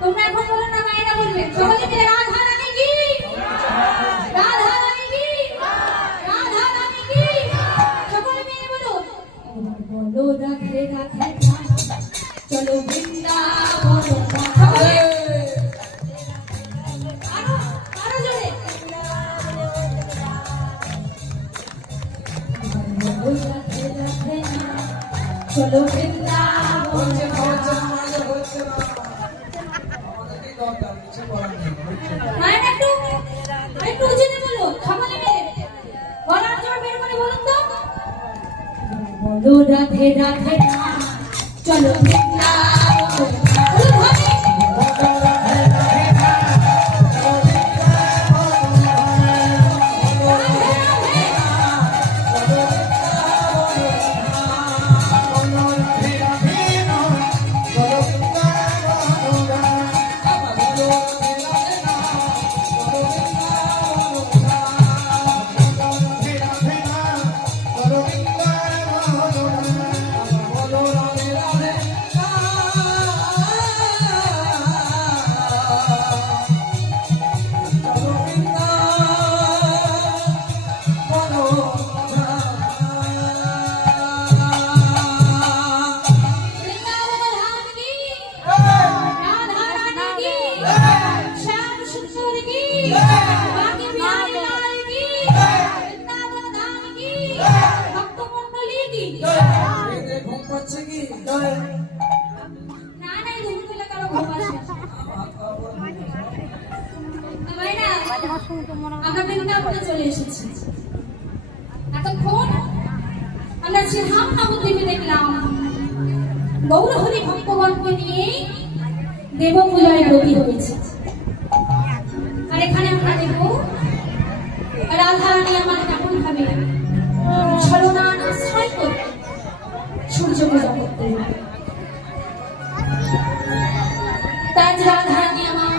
তোমরা এখন বলো না, মায়েরা বলবে সকলে মিলে রাধা রানী কি, রাধা রানী কি, রাধা রানী কি, সকলে মিলে বলো, বলো রাধে রাধে চলো বৃন্দাবন, সকলে আরো আরো জোরে, বলো রাধে রাধে চলো বৃন্দাবন। বলো রাধে রাধে চলো বৃন্দাবন, আমরা বৃন্দাবনে চলে এসেছি। এতক্ষণ আমরা শ্রীধাম নবদ্বীপে দেখলাম গৌরহরি ভক্তগণকে নিয়ে দেবপূজায় ব্রতী হয়েছে। আর এখানে আমরা দেখব রাধা রানী আমার কেমন ভাবে ছলনার আশ্রয় করে সূর্য পূজা করতে। তাই রাধা রানী আমার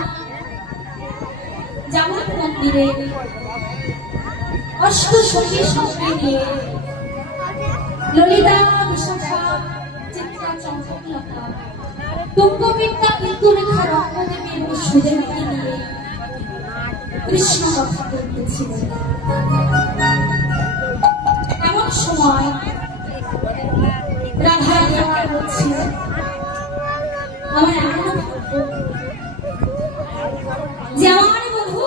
জামাত মন্দিরে অষ্টসখীর সঙ্গে নিয়ে ললিতা, বিশাখা, চিত্রা, চম্পকলতা, তুঙ্গবিদ্যা, ইন্দুরেখা, রত্নদেবী এবং সুদেবীকে নিয়ে কৃষ্ণ কথা বলতেছিলেন। এমন সময় রাধা আমার বলছে, আমার এমন যে আমার বধূ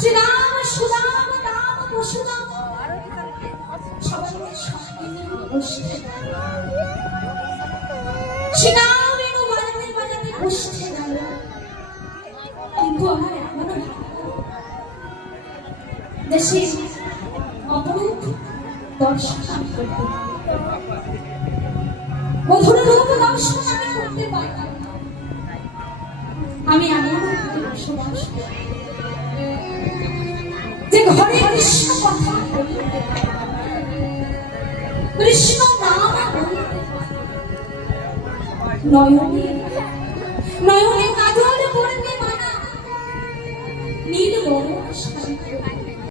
শ্রীরাম, সুদাম, রাম, পরশুরাম সবাইকে সঙ্গে নিয়ে বসে শ্রীরাম এনু বাজাতে বাজাতে বসে গেল। কিন্তু আমার এমন দেশে অপরূপ দর্শন আমি করতে মধুর রূপ দর্শন আমি করতে পারতাম না। আমি এমন বসবাস যে ঘরে কৃষ্ণ কথা বলতে, কৃষ্ণ নাম বলতে, নয়নে নয়নে কাজল পড়তে মানা নীল বরণ শাড়ি